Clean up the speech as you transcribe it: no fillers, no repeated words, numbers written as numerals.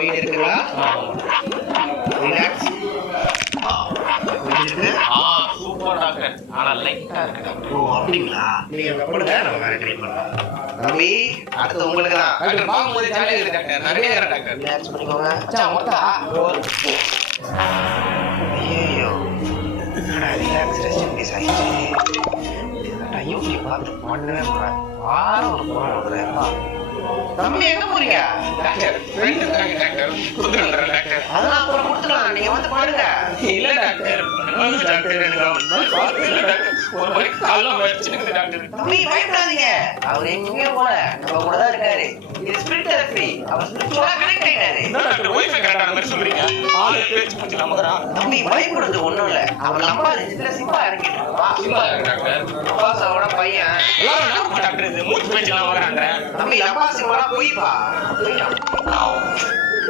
Pain இருக்குங்களா? Relax. Super doctor. ஆனா லைட்டா இருக்கு. ஓ அப்படிங்களா? நீங்க கப்படுங்க, நம்ம வேற ட்ரை பண்ணலாம். தம்பி அடுத்து உங்களுக்கு தான். டாக்டர் பாக்கும்போது ஜாலியா இருக்கு டாக்டர். நான் ரெடியா இருக்கேன் டாக்டர். ரிலாக்ஸ் பண்ணிக்கோங்க. மச்சான் மொத்தா ஐயோ ரிலாக்ஸ் ரெஸ்ட் பீஸ் ஆயிடுச்சு. இதெல்லாம் யூடியூப்ல பார்த்து பண்ணவே போறேன். வாரம் ஒரு போறேன். தம்பி எங்க போறீங்க? டாக்டர் ஃப்ரெண்ட் இருக்காங்க டாக்டர். குடுத்துறேன் டாக்டர். அதெல்லாம் அப்புறம் கொடுத்துக்கலாம், நீங்க வந்து பாருங்க. இல்ல டாக்டர். டாக்டர் எனக்கு இல்ல டாக்டர். ஒரு மாதிரி காலம் வச்சிருக்கு டாக்டர். தம்பி பயப்படாதீங்க, அவர் எங்கேயும் போல நம்ம கூட தான் இருக்காரு. இது ஸ்பிரிட் தெரபி, அவர் ஸ்பிரிச்சுவலா கனெக்ட் ஆயிட்டாரு. என்ன டாக்டர் வைஃபை கரெக்டான மாதிரி சொல்றீங்க? ஆளு பேச்சு கொஞ்சம் நம்புறான். தம்பி பயப்படுறது ஒண்ணும் இல்ல, அவர் நம்பாது. இதுல சிம்பா இறங்கிட்டு வா. Simba doctor. அப்பாஸோட பையன். எல்லாரும் நம்ப டாக்டர். இது மூச்சு பேச்செல்லாம் வராங்க. தம்பி அப்பா சிம்பா போய்ப்பா. போயிட்டான்.